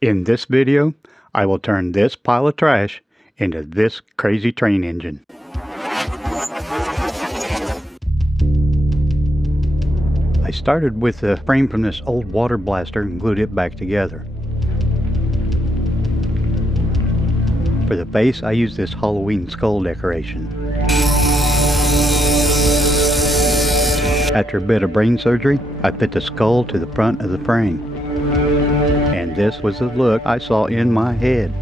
In this video, I will turn this pile of trash into this crazy train engine. I started with the frame from this old water blaster and glued it back together. For the base, I used this Halloween skull decoration. After a bit of brain surgery, I fit the skull to the front of the frame. And this was the look I saw in my head.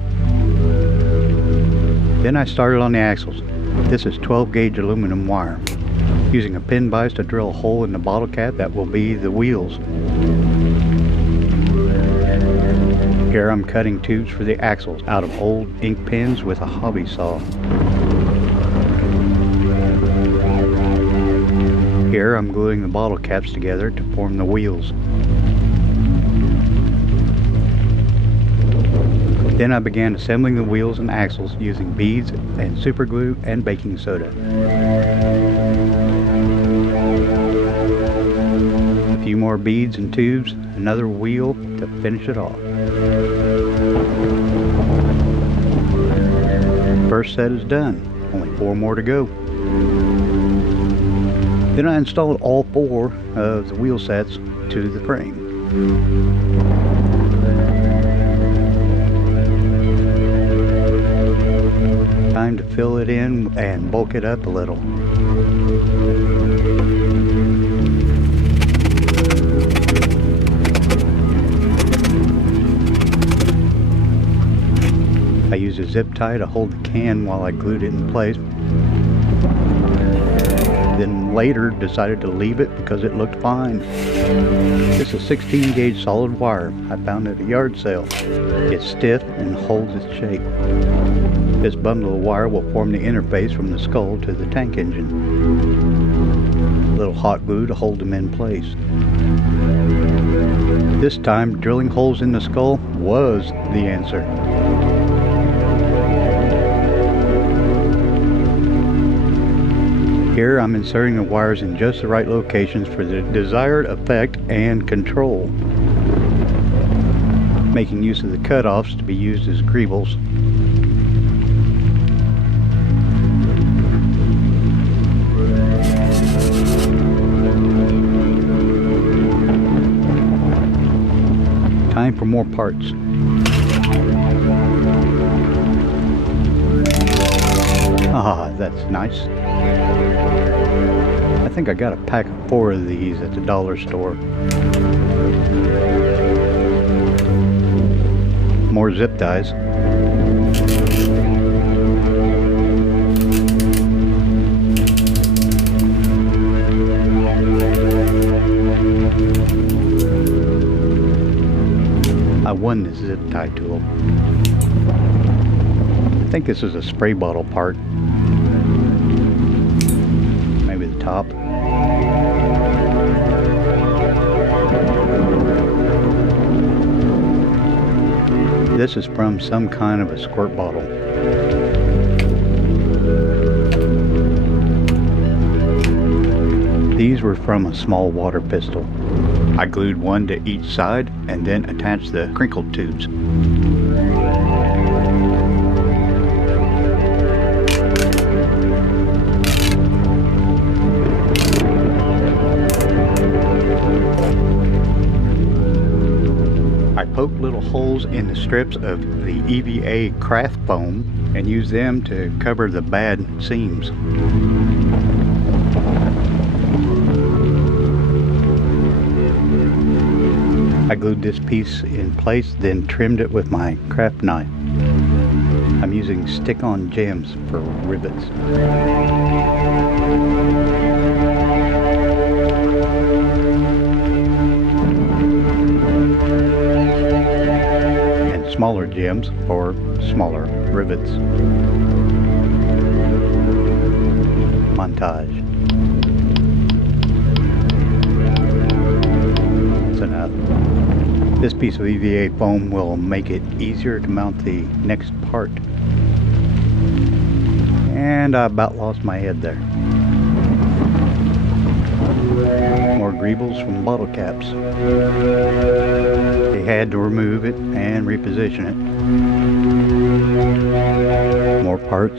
Then I started on the axles. This is 12 gauge aluminum wire. Using a pin vise to drill a hole in the bottle cap that will be the wheels. Here I'm cutting tubes for the axles out of old ink pens with a hobby saw. Here I'm gluing the bottle caps together to form the wheels. Then I began assembling the wheels and axles using beads and super glue and baking soda. A few more beads and tubes, another wheel to finish it off. First set is done, only 4 more to go. Then I installed all 4 of the wheel sets to the frame. Time to fill it in and bulk it up a little. I used a zip tie to hold the can while I glued it in place. Then later decided to leave it because it looked fine. This is 16 gauge solid wire I found at a yard sale. It's stiff and holds its shape. This bundle of wire will form the interface from the skull to the tank engine. A little hot glue to hold them in place. This time, drilling holes in the skull was the answer. Here I'm inserting the wires in just the right locations for the desired effect and control. Making use of the cutoffs to be used as greebles. Time for more parts. Ah, that's nice. I think I got a pack of 4 of these at the dollar store. More zip ties. I won this zip tie tool. I think this is a spray bottle part. Maybe the top. This is from some kind of a squirt bottle. These were from a small water pistol. I glued one to each side and then attached the crinkled tubes. I poked little holes in the strips of the EVA craft foam and used them to cover the bad seams. I glued this piece in place, then trimmed it with my craft knife. I'm using stick-on jams for rivets. And smaller gems for smaller rivets. Montage. That's enough. This piece of EVA foam will make it easier to mount the next part. And I about lost my head there. More more greebles from bottle caps. They had to remove it and reposition it. More parts.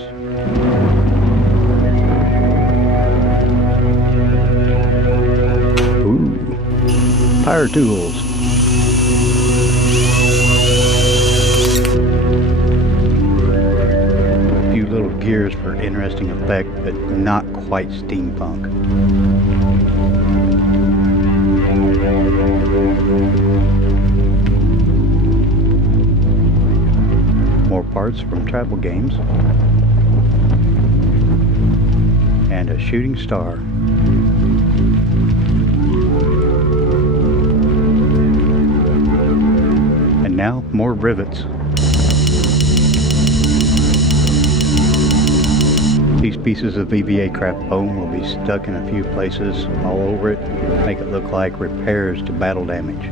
Ooh, tire tools. A few little gears for interesting effect, but not quite steampunk. More parts from travel games. And a shooting star. And now more rivets. These pieces of EVA craft foam will be stuck in a few places all over it, make it look like repairs to battle damage.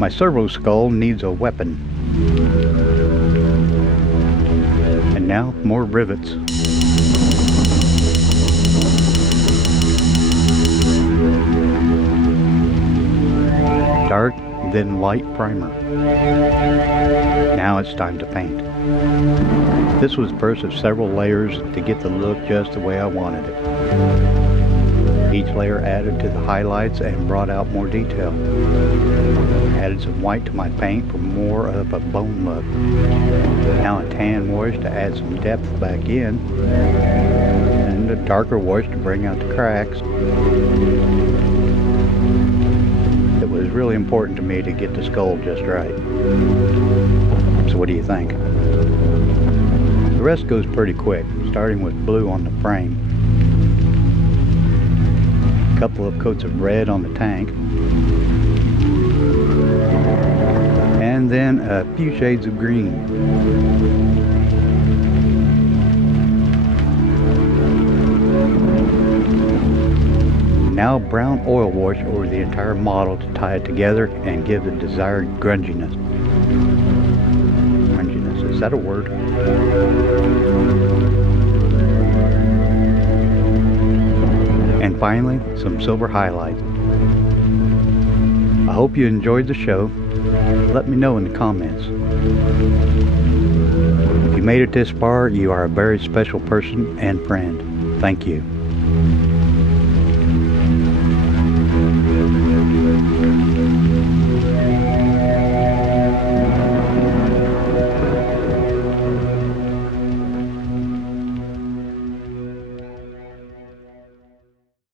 My servo skull needs a weapon. And now more rivets. Dark, then light primer. Now it's time to paint. This was the first of several layers to get the look just the way I wanted it. Each layer added to the highlights and brought out more detail. Added some white to my paint for more of a bone look. Now a tan wash to add some depth back in. And a darker wash to bring out the cracks. It was really important to me to get the skull just right. So what do you think? The rest goes pretty quick, starting with blue on the frame. A couple of coats of red on the tank. And then a few shades of green. Now brown oil wash over the entire model to tie it together and give the desired grunginess. Grunginess, is that a word? And finally, some silver highlight. I hope you enjoyed the show. Let me know in the comments. If you made it this far, you are a very special person and friend. Thank you.